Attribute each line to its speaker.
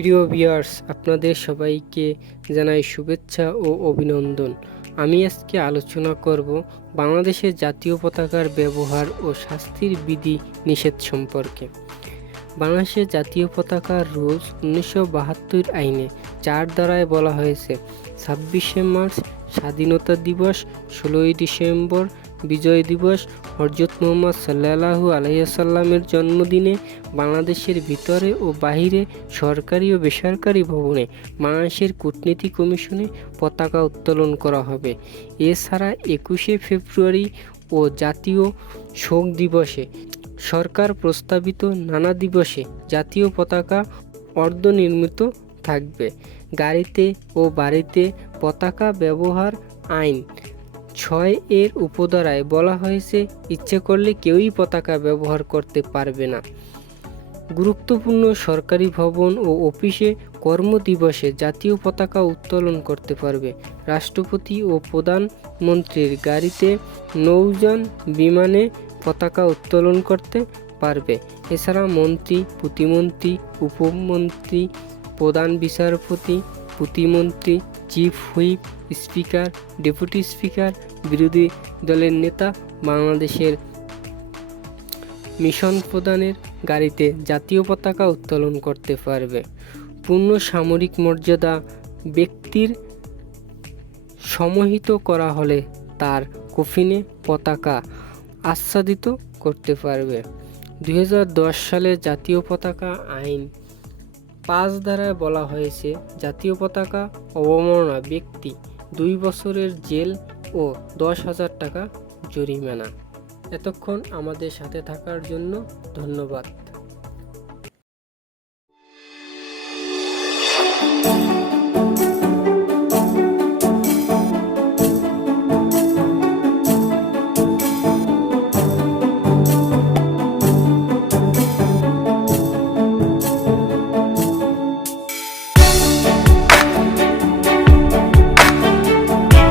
Speaker 1: প্রিয় ভিউয়ার্স আপনাদের সবাইকে জানাই শুভেচ্ছা ও অভিনন্দন। আমি আজকে আলোচনা করব বাংলাদেশের জাতীয় পতাকার ব্যবহার ও শাস্তির বিধি নিষেধ সম্পর্কে। বাংলাদেশের জাতীয় পতাকার রুলস উনিশশো বাহাত্তর আইনে চার দ্বারায় বলা হয়েছে, ছাব্বিশে মার্চ স্বাধীনতা দিবস, ষোলোই ডিসেম্বর বিজয় দিবস হরজত মোহাম্মদ সাল্লাহু আলাইসাল্লামের জন্মদিনে বাংলাদেশের ভিতরে ও বাহিরে সরকারি ও বেসরকারি ভবনে বাংলাদেশের কূটনীতি কমিশনে পতাকা উত্তোলন করা হবে। এছাড়া একুশে ফেব্রুয়ারি ও জাতীয় শোক দিবসে সরকার প্রস্তাবিত নানা দিবসে জাতীয় পতাকা অর্ধনির্মিত থাকবে। গাড়িতে ও বাড়িতে পতাকা ব্যবহার আইন ছয় এর উপধারায় বলা হয়েছে, ইচ্ছে করলে কেউই পতাকা ব্যবহার করতে পারবে না। গুরুত্বপূর্ণ সরকারি ভবন ও অফিসে কর্মদিবসে জাতীয় পতাকা উত্তোলন করতে পারবে। রাষ্ট্রপতি ও প্রধানমন্ত্রীর গাড়িতে নৌযান বিমানে পতাকা উত্তোলন করতে পারবে। এছাড়া মন্ত্রী, প্রতিমন্ত্রী, উপমন্ত্রী, প্রধান বিচারপতি প্রতিমন্ত্রী, chief whip, speaker, deputy speaker, বিরোধী দলের নেতা বাংলাদেশের মিশন প্রদানের গাড়িতে জাতীয় পতাকা উত্তোলন করতে পারবে। পূর্ণ সামরিক মর্যাদা ব্যক্তির সমহিত করা হলে তার কফিনে পতাকা আচ্ছাদিত করতে পারবে। দু হাজার দশ সালে জাতীয় পতাকা আইন পাঁচ ধারায় বলা হয়েছে, জাতীয় পতাকা অবমাননা ব্যক্তি, দুই বছরের জেল ও দশ হাজার টাকা জরিমানা। এতক্ষণ আমাদের সাথে থাকার জন্য ধন্যবাদ।